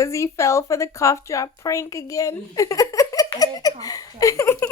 Josie fell for the cough drop prank again. And a cough drop.